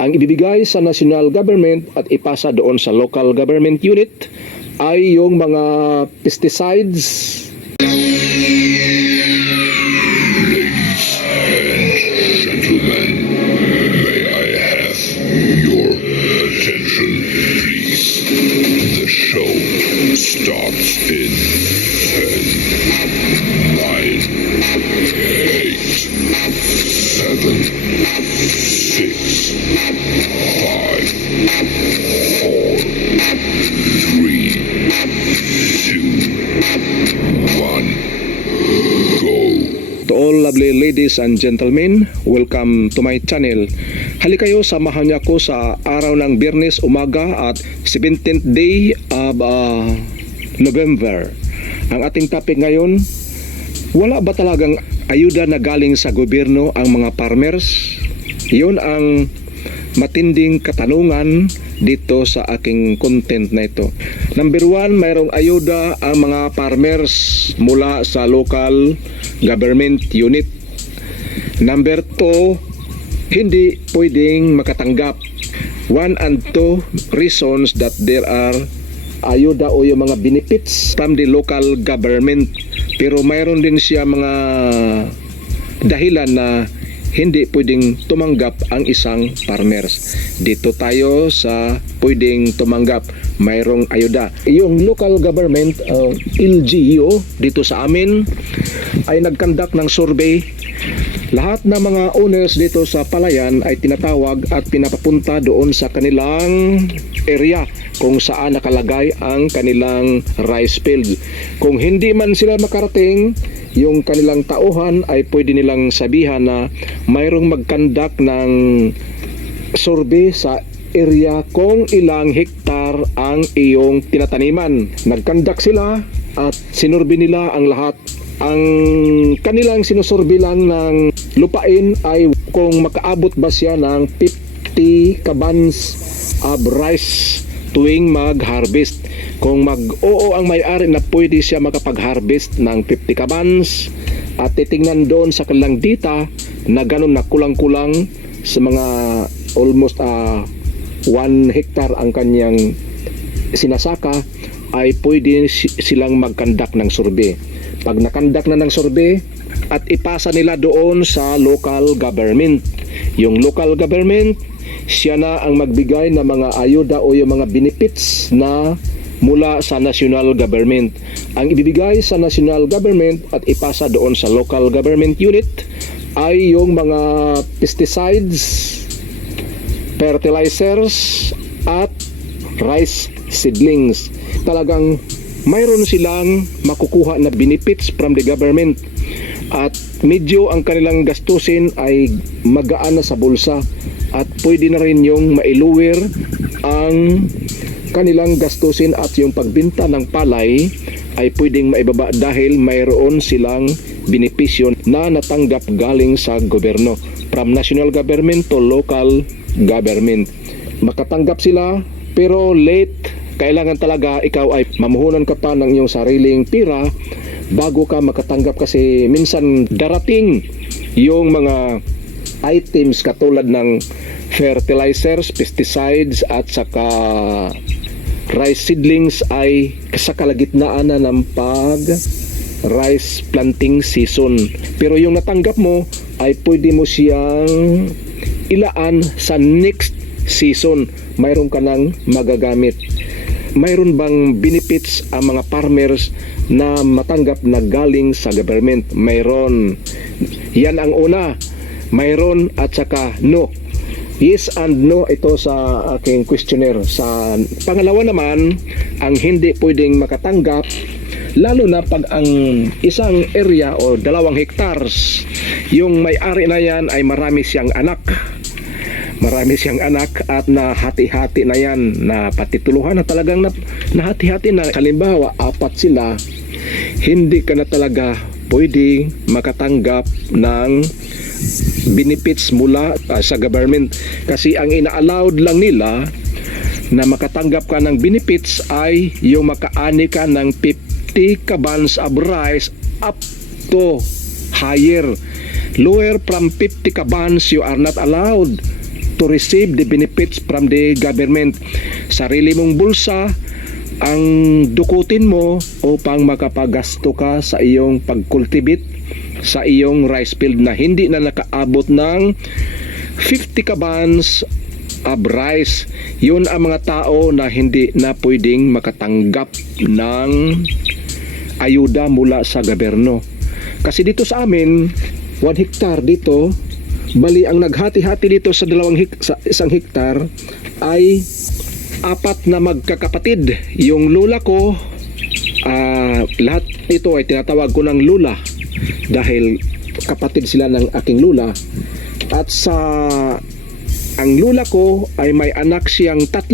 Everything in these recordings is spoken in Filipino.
Ang ibibigay sa national government at ipasa doon sa local government unit ay yung mga pesticides. Gentlemen, may I have your attention, please? The show starts in 10, 9, 8, 7, 6, 5, 4, 3, 2, 1, go! To all lovely ladies and gentlemen, welcome to my channel. Hali kayo, samahan niyo ako sa araw ng Biyernes umaga at 17th day of November. Ang ating topic ngayon, wala ba talagang ayuda na galing sa gobyerno ang mga farmers? Yun ang matinding katanungan dito sa aking content na ito. Number 1, mayroong ayuda ang mga farmers mula sa local government unit. Number 2, hindi pwedeng makatanggap. 1 and 2 reasons that there are ayuda o yung mga benefits from the local government. Pero mayroon din siya mga dahilan na hindi pwedeng tumanggap ang isang farmers. Dito tayo sa pwedeng tumanggap, mayroong ayuda. Yung local government, LGU, dito sa amin, ay nagkandak ng survey. Lahat ng mga owners dito sa Palayan ay tinatawag at pinapapunta doon sa kanilang area kung saan nakalagay ang kanilang rice field. Kung hindi man sila makarating, yung kanilang tauhan ay pwede nilang sabihan na mayroong magkandak ng survey sa area kung ilang hektar ang iyong tinataniman. Nagkandak sila at sinurvey nila ang lahat. Ang kanilang sinusurvey lang ng lupain ay kung makaabot ba siya ng 50 kabans of rice tuwing mag-harvest. Kung mag-oo ang may-ari na pwede siya makapag-harvest ng 50 kabans at titingnan doon sa kanilang data na ganun na kulang-kulang sa mga almost 1 hectare ang kanyang sinasaka, ay pwede silang mag-conduct ng survey. Pag nakandak na ng survey at ipasa nila doon sa local government, yung local government, siya na ang magbigay ng mga ayuda o yung mga benefits na mula sa national government. Ang ibibigay sa national government at ipasa doon sa local government unit ay yung mga pesticides, fertilizers at rice seedlings. Talagang mayroon silang makukuha na benefits from the government at medyo ang kanilang gastusin ay magaan na sa bulsa at pwede na rin yung mailuwir ang kanilang gastusin at yung pagbinta ng palay ay pwedeng maibaba dahil mayroon silang benepisyo na natanggap galing sa gobyerno, from national government to local government. Makatanggap sila pero late. Kailangan talaga ikaw ay mamuhunan ka pa ng iyong sariling pira bago ka makatanggap, kasi minsan darating yung mga items katulad ng fertilizers, pesticides at saka rice seedlings ay sa kalagitnaan na ng rice planting season. Pero yung natanggap mo ay pwede mo siyang ilaan sa next season. Mayroon ka nang magagamit. Mayroon bang benefits ang mga farmers na matanggap na galing sa government? Mayroon. Yan ang una. Mayroon at saka no. Yes and no ito sa aking questionnaire. Sa pangalawa naman, ang hindi pwedeng makatanggap, lalo na pag ang isang area o 2 hectares, yung may-ari na yan ay marami siyang anak at nahati-hati na yan, na patituluhan na talagang nahati-hati na. Halimbawa 4 sila, hindi ka na talaga pwede makatanggap ng benefits mula sa government, kasi ang ina-allowed lang nila na makatanggap ka ng benefits ay yung makaani ka ng 50 kabans of rice up to higher. Lower from 50 kabans you are not allowed to receive the benefits from the government. Sarili mong bulsa ang dukutin mo upang makapagasto ka sa iyong pagkultivate sa iyong rice field na hindi na nakaabot ng 50 kabans of rice. Yun ang mga tao na hindi na pwedeng makatanggap ng ayuda mula sa gobyerno. Kasi dito sa amin, 1 hektar dito, bali ang naghati-hati dito sa sa isang hektar ay 4 na magkakapatid. Yung lula ko, lahat ito ay tinatawag ko ng lula dahil kapatid sila ng aking lula. At ang lula ko ay may anak siyang 3.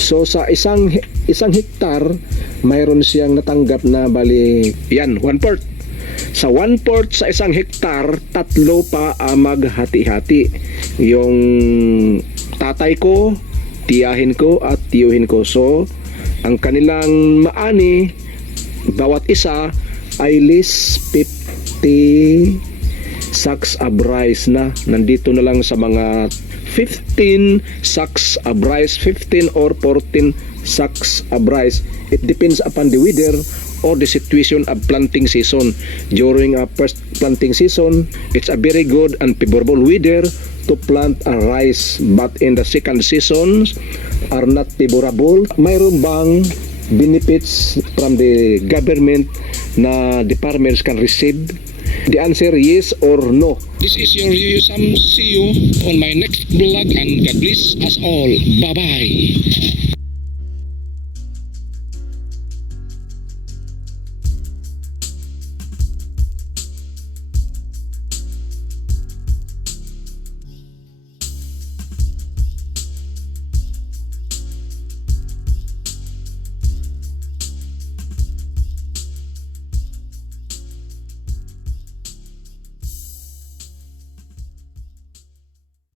So sa isang hektar mayroon siyang natanggap na bali yan 1/4. Sa 1/4 sa isang hektar, 3 pa ang maghati-hati. Yung tatay ko, tiyahin ko at tiyuhin ko. So ang kanilang maani bawat isa ay least 50 sacks of rice na. Nandito na lang sa mga 15 sacks of rice, 15 or 14 sacks of rice. It depends upon the weather or the situation of planting season. During a first planting season, it's a very good and favorable weather to plant a rice. But in the second seasons are not favorable. Mayroon bang benefits from the government na the farmers can receive? The answer yes or no. This is your Yuyu Sam. See you on my next vlog and God bless us all. Bye-bye.